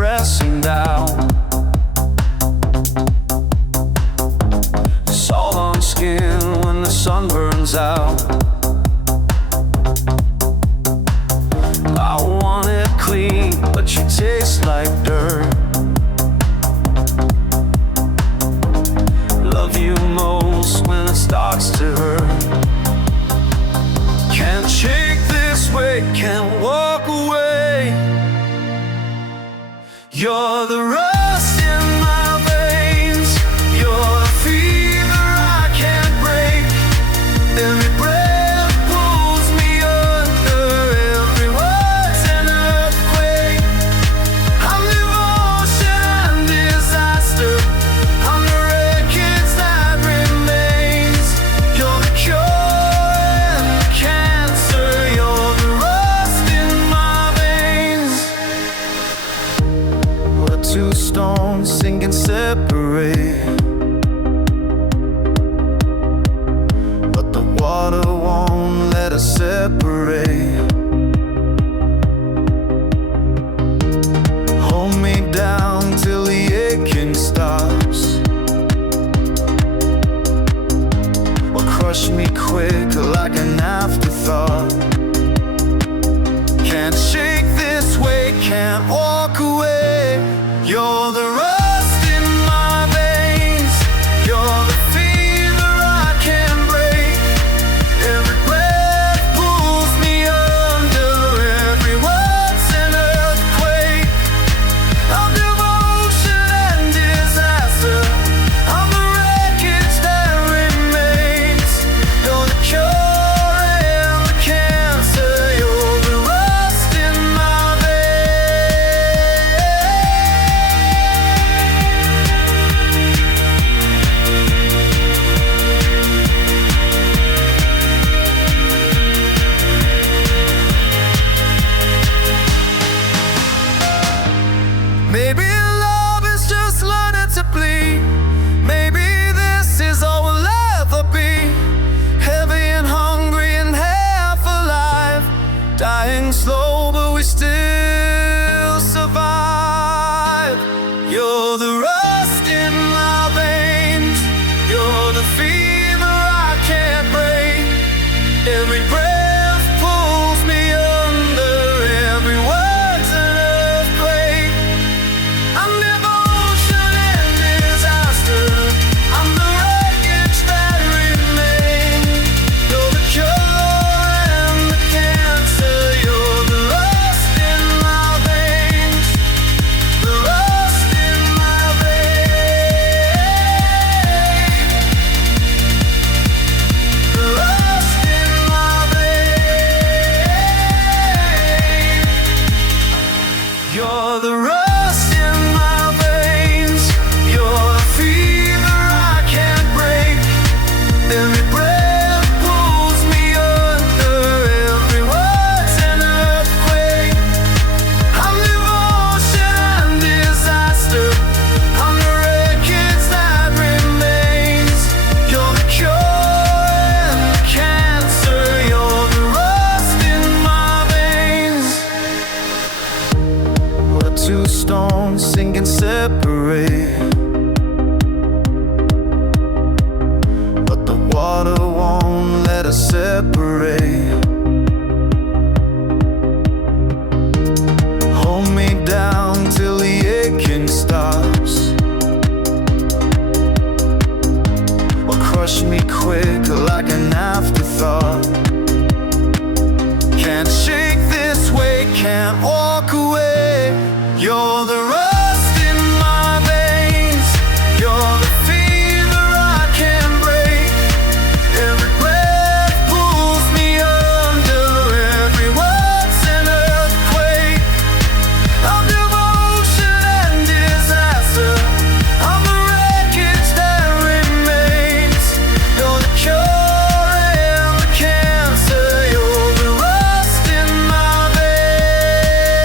pressing down. Salt on skin when the sun burns out. I want it clean, but you taste like dirt. Love you most when it starts to hurt. Can't shake this weight, can't walk away. You're the rust in my veins. You're the fever I can't break. Every breath pulls me under. Every word's an earthquake. I'm devotion and disaster. I'm the wreckage that remains. You're the cure and the cancer. You're the rust in my veins. We're two stones sinking separate, but the water won't let us separate. Hold me down till the aching stops, or crush me quick like an afterthought. Can't shake this weight, can't walk away. You're the rust in my veins. You're the fever I can't break. Every breath pulls me under. Every word's an earthquake. I'm devotion and disaster. I'm the wreckage that remains. You're the cure and the cancer. You're the rust in my veins. Maybe love is just learning to bleed. Maybe this is all we'll ever be. Heavy and hungry and half alive. Dying slow but we still survive. You're the rust in my veins. You're the fever I can't break. Every breath pulls me under. Every word's an earthquake. I'm devotion and disaster. I'm the wreckage that remains. You're the cure and the cancer. You're the rust in my veins. The rust in my veins. The rust in my veins. You're the rust in my veins. You're a fever I can't break. Every breath pulls me under. Every word's an earthquake. I'm devotion and disaster. I'm the wreckage that remains. You're the cure and the cancer. You're the rust in my veins. We're two stones sinking separate, but the water won't let us separate. Hold me down till the aching stops, or crush me quick like an afterthought. Can't shake this weight, can't walk away. You're the rust in my veins. You're the fever I can't break. Every breath pulls me under. Every word's an earthquake. I'm devotion and disaster. I'm the wreckage that remains. You're the cure and the cancer. You're the rust in my veins.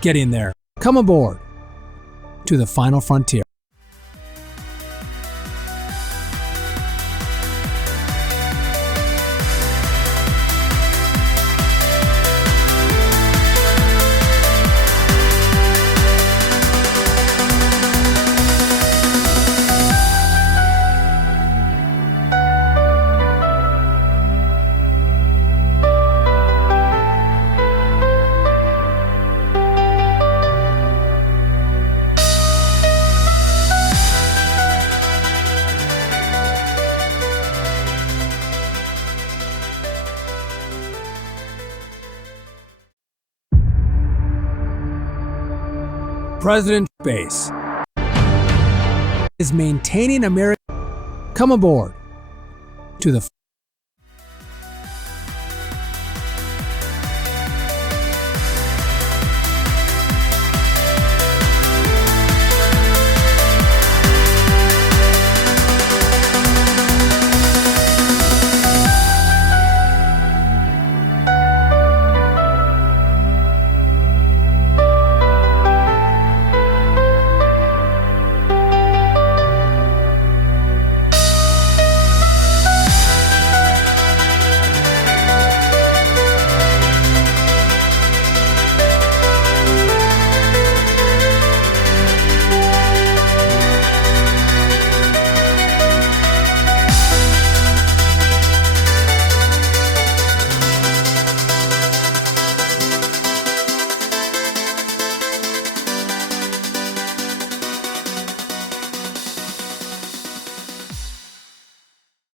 Get in there. Come aboard to the final frontier. President Base is maintaining America. Come aboard to the